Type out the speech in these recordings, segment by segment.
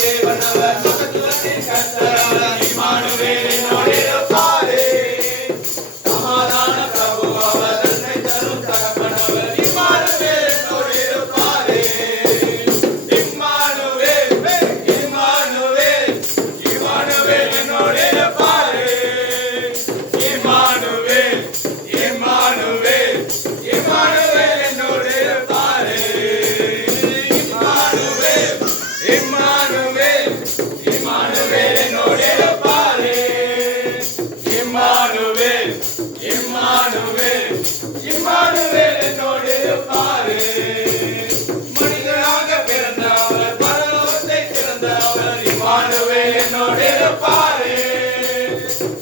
தேவனவர் மகத்துவத்தின் கர்த்தரவர் Emmanuel என்னோடு இருப்பாரே. சமாதான பிரபு அவர் நன்மை தரும் தகப்பனவர் இம்மானுவேல் என்னோடு இருப்பாரே. இம்மானுவேல் இம்மானுவேல் இம்மானுவேல் என்னோடு இருப்பாரே. இம்மானுவேல் இம்மானுவேல் இம்மானுவேல் என்னோடு இருப்பாரே. இம்மானுவேல் இம்மானுவேல் இம்மானுவேல் என்னோடு இருப்பாரே. இம்மானுவேல் இம்மானுவேல் இம்மானுவேல் என்னோடு இருப்பாரே. மனிதனாக பிறந்த அவர் பரலோகத்தை திறந்த அவர் இம்மானுவேல் என்னோடு இருப்பாரே.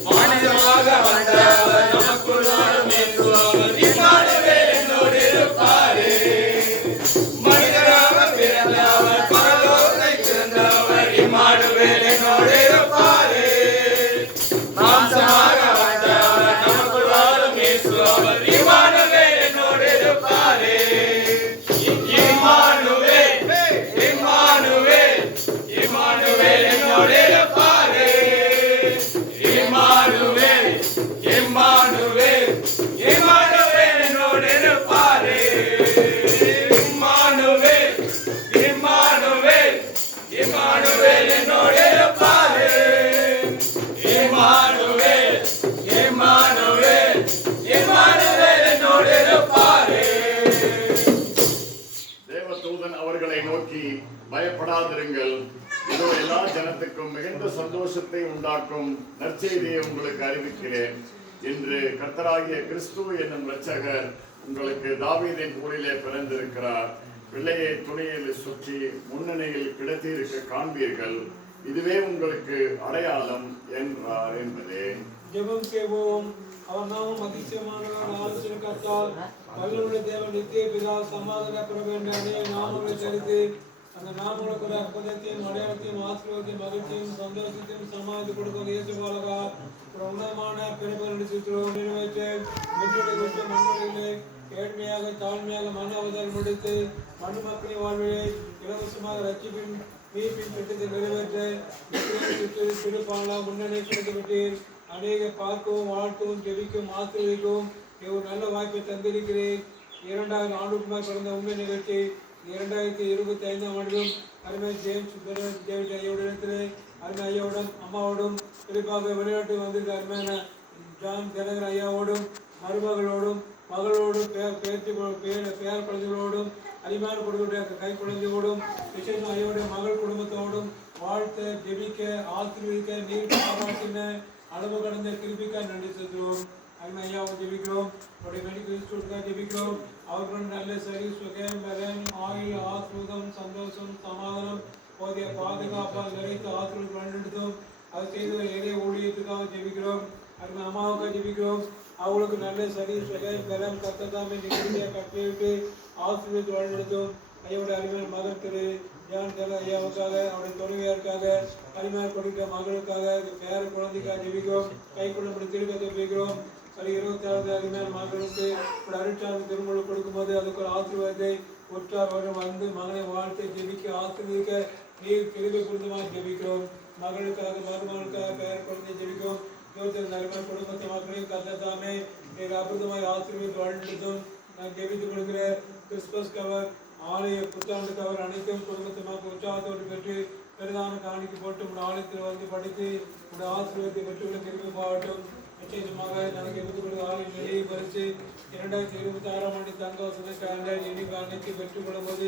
மனிதனாக வந்த அவர் நமக்குள் வாழும் இயேசு அவர் இம்மானுவேல் என்னோடு இருப்பாரே. மனிதனாக பிறந்த அவர் பரலோகத்தை திறந்த அவர் இம்மானுவேல் என்னோடு இருப்பாரே. மாம்சமாக வந்த அவர் நமக்குள் வாழும் இயேசு அவர் இம்மானுவேல் என்னோடு இருப்பாரே. இம்மானுவேல் இம்மானுவேல் இம்மானுவேல் என்னோடு இருப்பாரே. இம்மானுவேல் இம்மானுவேல் இம்மானுவேல் என்னோடு இருப்பாரே. இம்மானுவேல் இம்மானுவேல் இம்மானுவேல் என்னோடு இருப்பாரே. இம்மானுவேல் இம்மானுவேல் இம்மானுவேல் என்னோடு இருப்பாரே. தேவதூதன் அவர்களை நோக்கி, பயப்படாதிருங்கள், இதோ எல்லா ஜனத்துக்கும் மிகுந்த சந்தோஷத்தை உண்டாக்கும் நற்செய்தியை உங்களுக்கு அறிவிக்கிறேன் என்று கர்த்தராகிய கிறிஸ்து என்னும் இரட்சகர் உங்களுக்கு தாவீதின் ஊரிலே பிறந்திருக்கிறார். பிள்ளையை துணியில் சுற்றி முன்னணியில் கிடத்தியிருக்க காண்பீர்கள். இதுவே உங்களுக்கு அடையாளம் என்றார் என்பதே. ஜெபம் செய்வோம். அவர் நாமம் அதிசயமானவர், ஆலோசனை கர்த்தார், வல்லமையுள்ள தேவன், நித்திய பிதா, சமாதான பிரபு என்ற அநேக நாமங்களை தரித்து அந்த நாமங்களுக்கு அற்புதத்தையும் அடையாளத்தையும் ஆசீர்வாதத்தையும் மகிழ்ச்சியும் சந்தோஷத்தையும் சமாளித்து கொடுக்கும் இயேசு பாலகா ஒரு உன்னதமான பிறப்புகளை சுற்றுவோம் நிறைவேற்ற வெற்றிலை விட்டு மண்ணிலே ஏழ்மையாக தாழ்மையாக மன அவதாரம் முடித்து மண் மக்களின் வாழ்விலே இலவசமாக ரட்சிப்பின் மீட்பின் திட்டத்தை நிறைவேற்ற திருப்பாங்களா முன்னணி கிடைக்கப்பட்டீர். அநேக பார்க்கவும் வாழ்க்கவும் ஜெபிக்கும் ஆசீர்வதிக்கவும் ஒரு நல்ல வாய்ப்பை தந்திருக்கிறேன். 2000 ஆண்டுக்குமார் பிறந்த உண்மை நிகழ்ச்சி 2025 ஆண்டிலும் அருமை ஜேம்ஸ் டேவிட் ஐயாவுடனே அருமை ஐயாவுடன் அம்மாவோடும் குறிப்பாக வெளிநாட்டு வந்திருக்க அருமையான ஜான் தினகர் ஐயாவோடும் மருமகளோடும் மகளோடும் பேர குழந்தைகளோடும் அருமையான குடும்பத்துடைய கை குழந்தையோடும் விசேஷம் ஐயாவுடைய மகள் குடும்பத்தோடும் வாழ்த்த ஜெபிக்க ஆசீர்வதிக்க நீர் பாராட்டின அளவு கடந்த கிருபிக்காக நன்றி செலுத்துகிறோம். அருமை ஐயாவை ஜெபிக்கிறோம். அவருடைய மெடிக்கல் இன்ஸ்டியூட்டுக்காக ஜெபிக்கிறோம். அவர்களுடன் நல்ல சரி சுகம் பலன் ஆயுள் ஆஸ்பதம் சந்தோஷம் சமாதானம் போதிய பாதுகாப்பாக நிறைத்து ஆசிரியர் வழிநடத்தும் அது செய்த எளிய ஊழியத்துக்காக ஜெபிக்கிறோம். அருமை அம்மாவுக்காக ஜெபிக்கிறோம். அவங்களுக்கு நல்ல சரி சுகம் பலன் கத்ததாமே நிகழ்ச்சியை கட்டிவிட்டு ஆசிரியர் வழிநடத்தும். ஐயாவுடைய அருமையான மகன் திரு ஜான் தெல ஐயாவுக்காக அவருடைய துணைவியாருக்காக அருமையாக கொடுக்கிற மகளுக்காக பேர குழந்தைக்காக ஜெபிக்கிறோம். கை கொள்ளப்படி திருக்க ஜெபிக்கிறோம். 27 அருமையான மகளுக்கு ஒரு அருட்சார்ந்த திருமணம் கொடுக்கும்போது அதுக்கு ஒரு ஆசீர்வாதத்தை உற்றார் வரும் வந்து மகனை வாழ்த்து ஜெபிக்க ஆசீர்வதிக்க நீர் கிருபை கொடுத்தமாக ஜெபிக்கிறோம். மகளுக்காக மருமகளுக்காக பேர குழந்தை ஜெபிக்கிறோம். அருமையான குடும்பத்தை மக்களையும் கத்தத்தாமே அற்புதமாய் ஆசீர்வதித்து வாழ்ந்தும் நான் ஜெபித்து கொடுக்கிற கிறிஸ்துமஸ் கவர் ஆலய புத்தாண்டு கவர் அனைத்தும் குடும்பத்தமாக உற்சாகத்தோடு பெற்று பெரிதான காணிக்கு போட்டு உங்கள் ஆலயத்தில் வந்து படித்து உங்கள் ஆசீர்வாதத்தை பெற்றுள்ள கிருபை பாவட்டும். விசேஷமாக எனக்கு எடுத்துக்கொள்ள ஆலய நிலையை பறித்து 2026 ஆண்டு தங்க வசதிக்கான இனிப்பு அனைத்து பெற்றுக்கொள்ளும் போது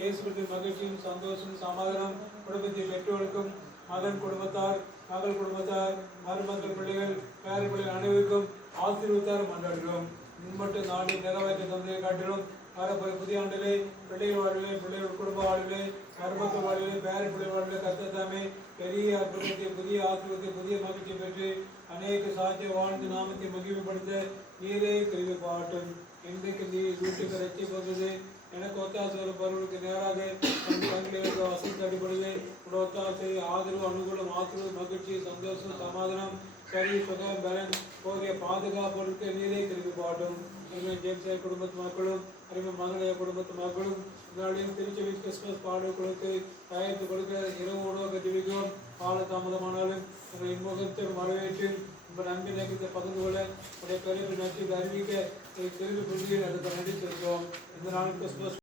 இயேசுவின் மகிழ்ச்சியும் சந்தோஷம் சமாதானம் குடும்பத்தை பெற்றோருக்கும் மகன் குடும்பத்தார் மகள் குடும்பத்தார் மருமக்கள் பிள்ளைகள் பேர பிள்ளைகள் அனைவருக்கும் ஆசீர்வத்தார் மன்றாடுகிறோம். முன்பட்டு நாடு நிறைவேற்ற தந்தையை காட்டிலும் வரப்போய் புதிய ஆண்டிலே பிள்ளைகள் வாழ்விலே பிள்ளைகள் குடும்ப வாழ்விலே மருமக்கள் வாழ்விலே பேர பிள்ளை வாழ்விலே கத்தத்தாமே பெரிய அற்புதத்தை புதிய ஆசீர்வாதத்தை புதிய மகிழ்ச்சி பெற்று அநேக சாத்திய வாழ்ந்து நாமத்தை மகிமைப்படுத்த நீரே கருவி பாட்டும். இன்றைக்கு நீ வீட்டுக்கு ரட்சி போகுது எனக்கு ஒத்தாசை பருவனுக்கு நேராக தங்களுக்கு வசதி அடிப்படையிலே ஒத்தாசை ஆதரவு அனுகூலம் ஆதரவு மகிழ்ச்சி சந்தோஷம் சமாதானம் சரி சுகம் பலன் போகிய பாதுகாப்பு நீரே கருவி பாட்டும். ஜேம்ஸ் குடும்பத்து மக்களும் அறிவு மகளைய குடும்பத்து மக்களும் திருச்செவி கிறிஸ்துமஸ் பாடல்களுக்கு தயாரித்து கொடுக்க இரவோடு தாமதமானாலும் உங்களை இன்முகத்தில் வரவேற்று உங்கள் அன்பின் நம்பிக்கை பகிர்ந்து கொள்ள உடைய பெரிய நன்றி அறிவிக்க தெரிந்து கொள்கிறேன். அதுக்கு நன்றி செலுத்துவோம். இந்த நாள் கிறிஸ்துமஸ்